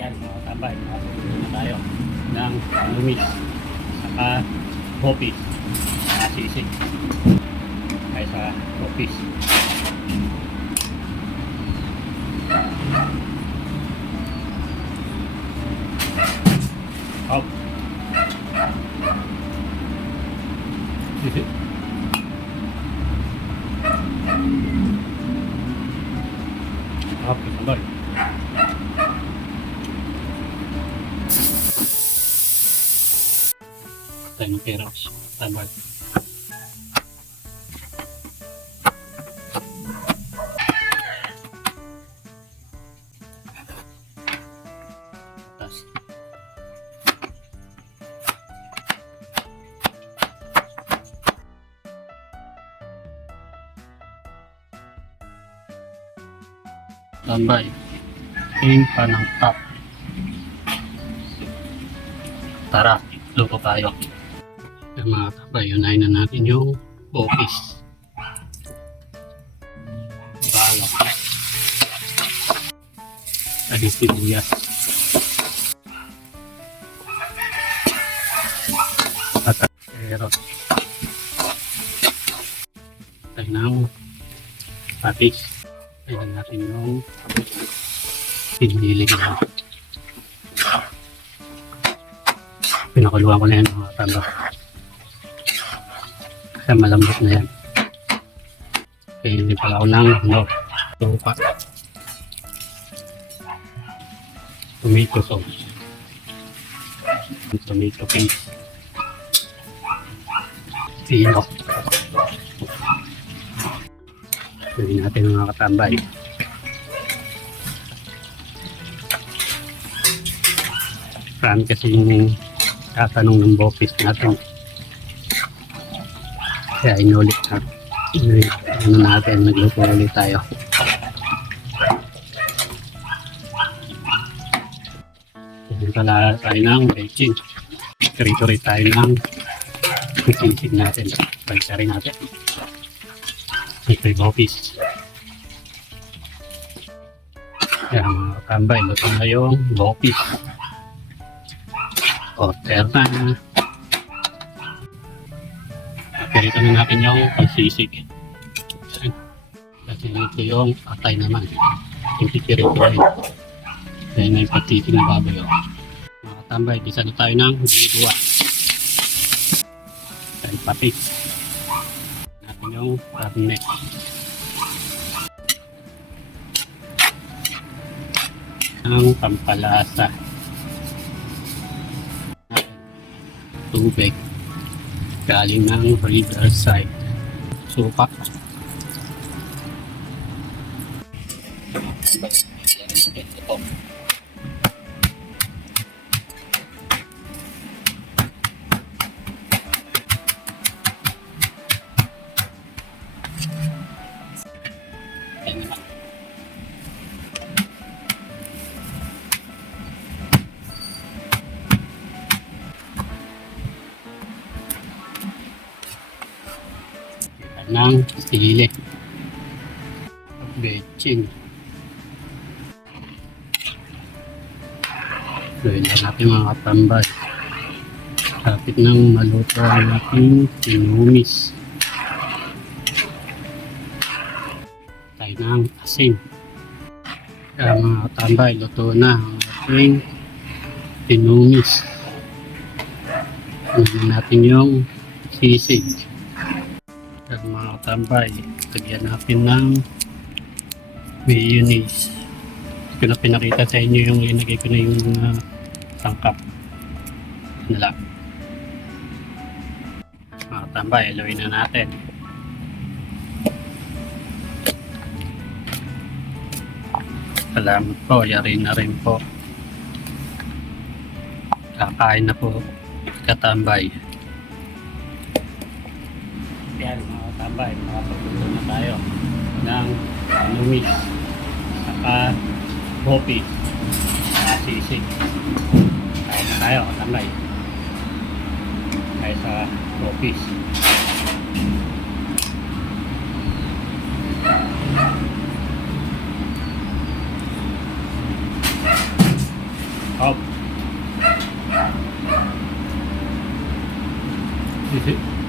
Yan mga tambay, makapagpunta na tayo ng Lumis saka Hopis saka Sisig ay sa Hopis. Hop. Hop, tambay. Tayo ng pera. Tambay. Atas. Tambay. King pa ng top. Tara, luto tayo. Yung mga tambay, unahin na natin yung Hopis. Balak. At yung sibuyas. At carrot. Tayo ng patis. Tayo natin yung pinili na. Pinakuluan ko na yan mga tambay. Kasi malambot na yan. Kaya hindi pala ako ng tupa. Tomato sauce. Tomato paste. Sino. Pwede natin mga katambay. Marami kasi yung tatanong ng Hopis natin. Kaya inulit na. Ano natin, nagluto ulit tayo. Hindi pala tayo ng baking. Rito-rin tayo ng sisig natin. Pagsarin natin. Ito yung Hopis. Kaya mga katambay, luto na yung Hopis. Order na. Ganito na natin yung pagsisig. Kasi ito yung atay naman. Yung pikirin ko rin. Kaya na yung pagsisig na baboy. Mga katambay, isa na tayo ng ginagawa. Kaya patis. Natin yung karne. Ang pampalasa. Tubig. Galing ng Riverside. Suka. Ng sili, bechin. Gawin na natin mga katambay. Kapit ng maluto ang ating tinumis. Tayo ng asin. Kaya mga katambay, luto na ang ating tinumis. Gawin natin yung sisig. At mga katambay, lagyan natin ng mayonnaise. Hindi ko na pinakita sa inyo yung linagay ko na yung tangkap. Na lang. Mga katambay, haluin na natin. Salamat po, yari na rin po. Kakain na po katambay. Yan mga katambay, makapagpunta na tayo ng Lumis saka Hopis saka Sisig. Kaya na tayo katambay. Kaya sa Hopis. Off. Sisi.